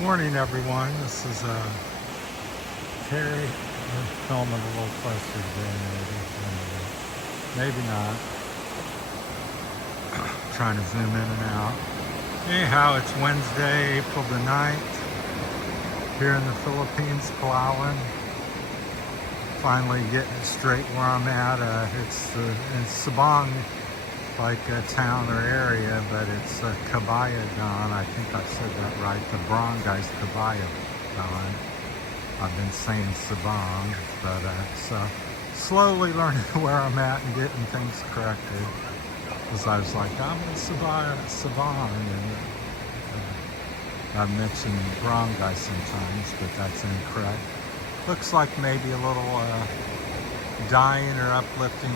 Morning, everyone. This is Terry. I'm filming a little closer today, maybe not. Trying to zoom in and out. Anyhow, it's Wednesday, April the 9th, here in the Philippines, Palawan. Finally getting it straight where I'm at. It's in Sabang, like a town or area, but it's Kabayagan. I think I said that right. The Barangay's Kabayagan. I've been saying Sabang, but so slowly learning where I'm at and getting things corrected. Because I was like, I'm in Sabang, and I mentioned Barangay sometimes, but that's incorrect. Looks like maybe a little dying or uplifting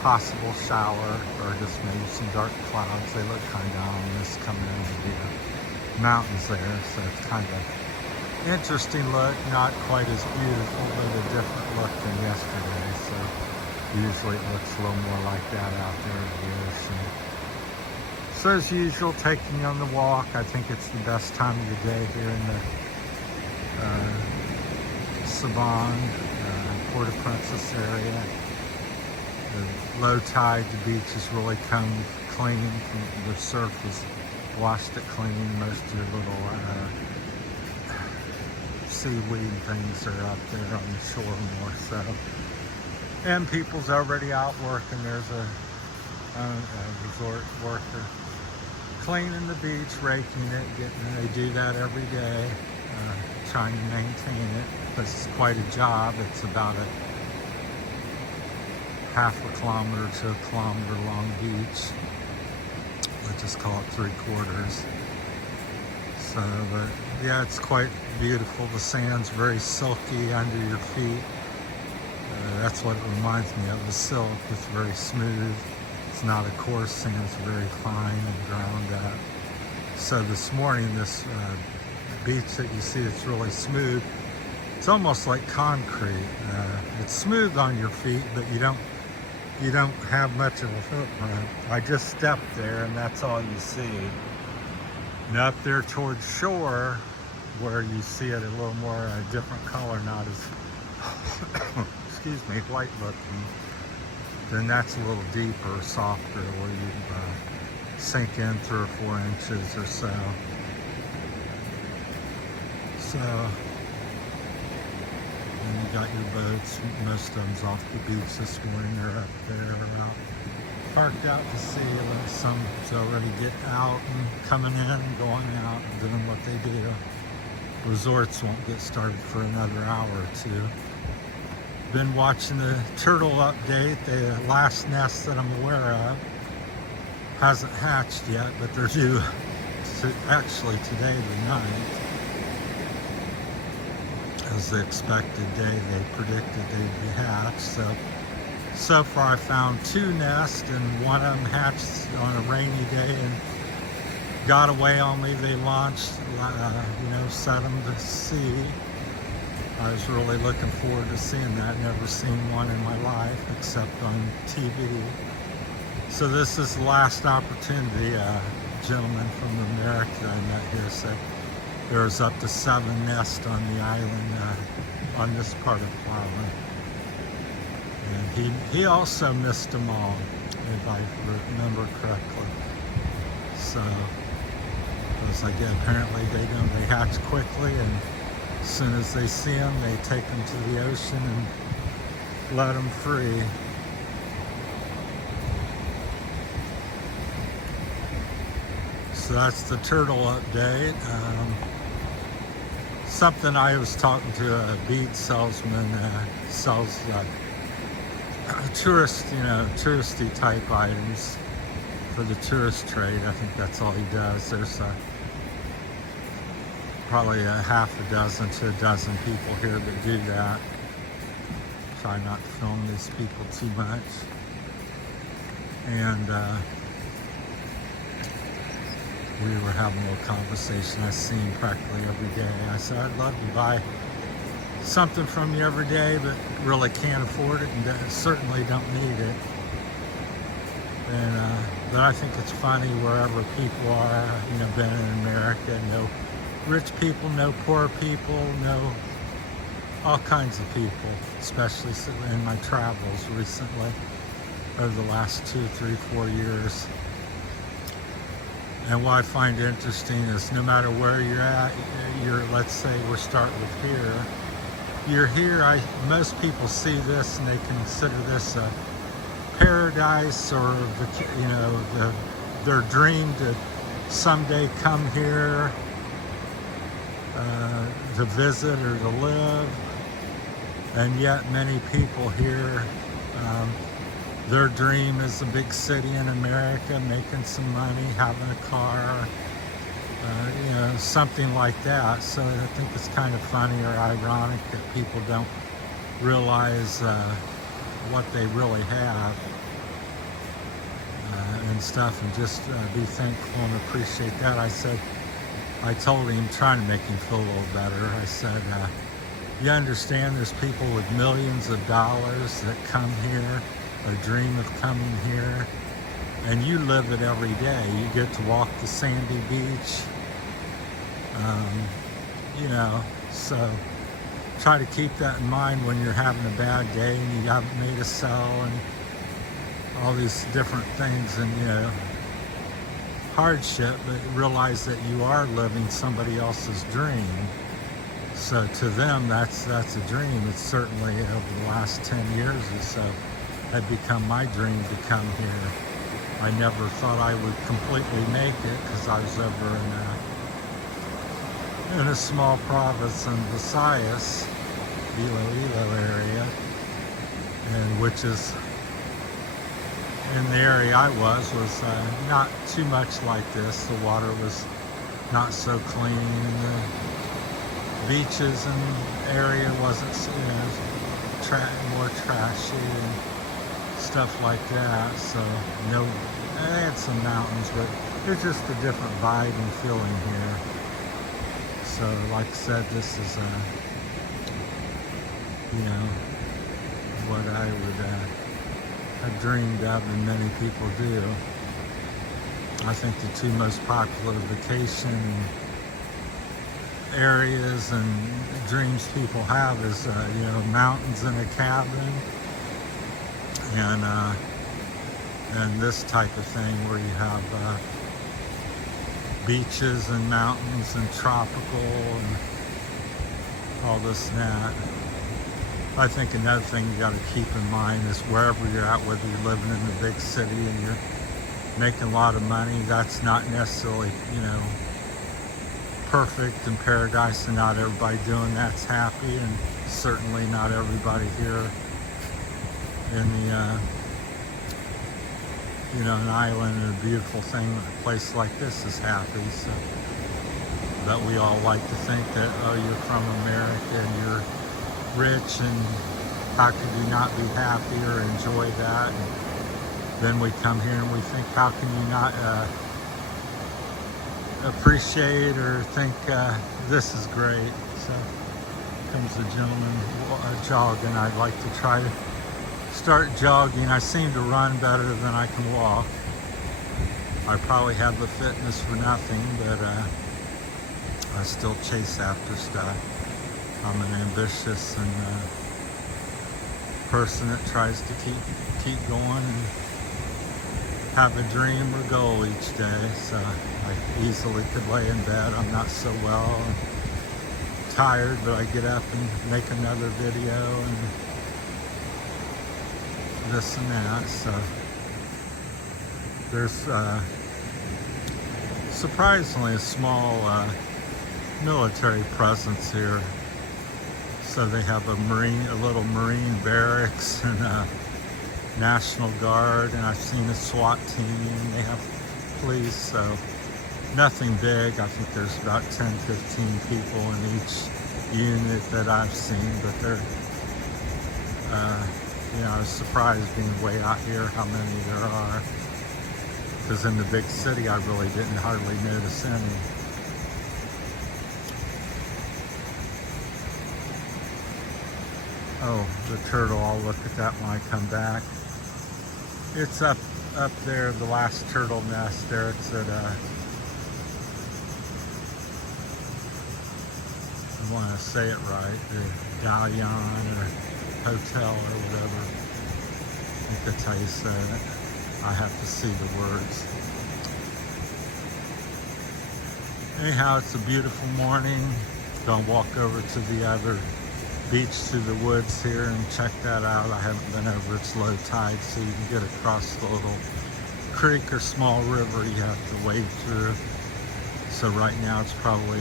possible shower, or just maybe some dark clouds. They look kind of ominous coming over the mountains there, so it's kind of interesting look. Not quite as beautiful, but a different look than yesterday. So usually it looks a little more like that out there in the ocean. So as usual, taking you on the walk. I think it's the best time of the day here in the Sabang, Port-au-Prince area. The low tide, the beach is really come clean. The surf has washed it clean. Most of your little seaweed things are up there on the shore more so. And people's already out working. There's a resort worker cleaning the beach, raking it, they do that every day, trying to maintain it. It's quite a job. It's about a half a kilometer to a kilometer long beach. Let's just call it 3/4. So, but yeah, it's quite beautiful. The sand's very silky under your feet. That's what it reminds me of, the silk. It's very smooth. It's not a coarse sand, it's very fine and ground up. So this morning, this beach that you see, it's really smooth. It's almost like concrete. It's smooth on your feet, but you don't have much of a footprint. I just stepped there and that's all you see. And up there towards shore, where you see it a little more different color, not as excuse me, white looking, then that's a little deeper, softer, where you sink in 3 or 4 inches or so. And you got your boats. Most of them's off the beach this morning. They're up there, out, parked out to sea. Some's already getting out and coming in and going out and doing what they do. Resorts won't get started for another hour or two. Been watching the turtle update. The last nest that I'm aware of hasn't hatched yet, but they're due actually today, the 9th. As the expected day they predicted they'd be hatched. So far I found 2 nests, and one of them hatched on a rainy day and got away on me. They launched, set them to sea. I was really looking forward to seeing that. Never seen one in my life except on TV. So this is the last opportunity. A gentleman from America that I met here said there's up to 7 nests on the island, on this part of Palawan. And he also missed them all, if I remember correctly. So it was like, apparently they hatch quickly, and as soon as they see them, they take them to the ocean and let them free. So that's the turtle update. Something I was talking to a bead salesman, sells touristy type items for the tourist trade. I think that's all he does. There's probably a half a dozen to a dozen people here that do that. Try not to film these people too much. And we were having a little conversation. I see him practically every day. I said, I'd love to buy something from you every day, but really can't afford it and certainly don't need it. And but I think it's funny wherever people are, been in America, know rich people, no poor people, no all kinds of people, especially in my travels recently over the last 2, 3, 4 years. And what I find interesting is no matter where you're at, let's say we're starting with here, you're here, most people see this and they consider this a paradise or their dream to someday come here to visit or to live. And yet many people here, their dream is a big city in America, making some money, having a car, something like that. So I think it's kind of funny or ironic that people don't realize what they really have and stuff, and just be thankful and appreciate that. I told him, trying to make him feel a little better, I said, you understand there's people with millions of dollars that come here or dream of coming here, and you live it every day. You get to walk the sandy beach, so try to keep that in mind when you're having a bad day and you haven't made a sell and all these different things and hardship, but realize that you are living somebody else's dream. So to them, that's a dream. It's certainly over the last 10 years or so had become my dream to come here. I never thought I would completely make it because I was over in a small province in Visayas, Iloilo area, and which is in the area I was not too much like this. The water was not so clean. The beaches and area wasn't, more trashy and stuff like that. So they had some mountains, but it's just a different vibe and feeling here. So like I said, this is what I would have dreamed of, and many people do. I think the two most popular vacation areas and dreams people have is mountains in a cabin and this type of thing where you have beaches and mountains and tropical and all this and that. I think another thing you got to keep in mind is wherever you're at, whether you're living in a big city and you're making a lot of money, that's not necessarily, perfect and paradise, and not everybody doing that's happy, and certainly not everybody here in the, an island and a beautiful thing, a place like this is happy. So, but we all like to think that, oh, you're from America and you're rich, and how could you not be happy or enjoy that? And then we come here and we think, how can you not appreciate or think this is great? So comes a gentleman jogging. I'd like to try to start jogging. I seem to run better than I can walk. I probably have the fitness for nothing, but I still chase after stuff. I'm an ambitious and person that tries to keep going and have a dream or goal each day. So I easily could lay in bed. I'm not so well and tired, but I get up and make another video and this and that. So there's surprisingly a small military presence here. So they have a little Marine barracks and a National Guard, and I've seen a SWAT team. They have police, so nothing big. I think there's about 10, 15 people in each unit that I've seen, but they're, I was surprised being way out here how many there are, because in the big city I really didn't hardly notice any. Oh, the turtle, I'll look at that when I come back. It's up there, the last turtle nest there. It's at want to say it right, the Galleon or Hotel or whatever. I think that's how you say it. I have to see the words. Anyhow, it's a beautiful morning. Gonna walk over to the other beach to the woods here and check that out. I haven't been over. It's low tide, so you can get across the little creek or small river you have to wade through. So right now it's probably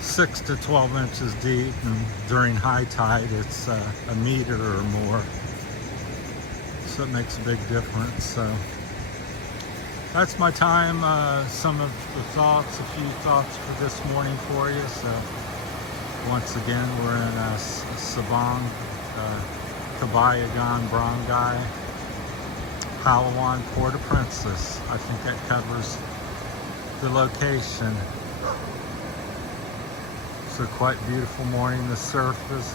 6 to 12 inches deep, and during high tide it's a meter or more. So it makes a big difference. So that's my time. Some of the thoughts, a few thoughts for this morning for you. So once again, we're in Sabang, Kabayagan, Barangay, Palawan, Port-au-Princess. I think that covers the location. It's a quite beautiful morning. The surf is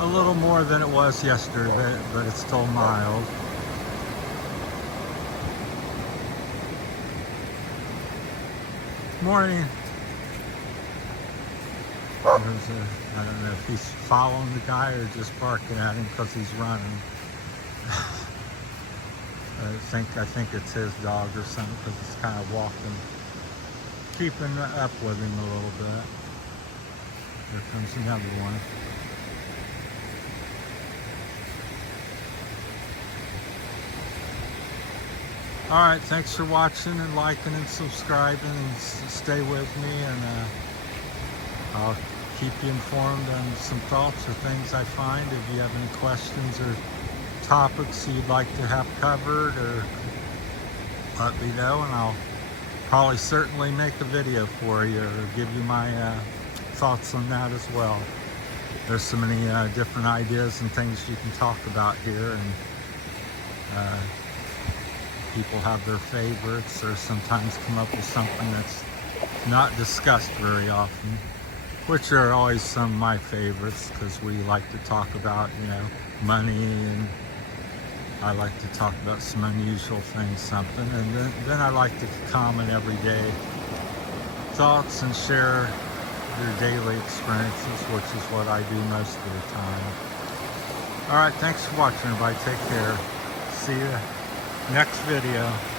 a little more than it was yesterday, but it's still mild. Morning. I don't know if he's following the guy or just barking at him because he's running. I think it's his dog or something, because it's kind of walking, keeping up with him a little bit. Here comes another one. Alright, thanks for watching and liking and subscribing, and stay with me, and I'll keep you informed on some thoughts or things I find. If you have any questions or topics you'd like to have covered, or let me know, and I'll probably certainly make a video for you or give you my thoughts on that as well. There's so many different ideas and things you can talk about here, and people have their favorites, or sometimes come up with something that's not discussed very often, which are always some of my favorites, because we like to talk about, money, and I like to talk about some unusual things, something, and then I like to comment everyday thoughts and share your daily experiences, which is what I do most of the time. All right, thanks for watching, everybody. Take care. See you next video.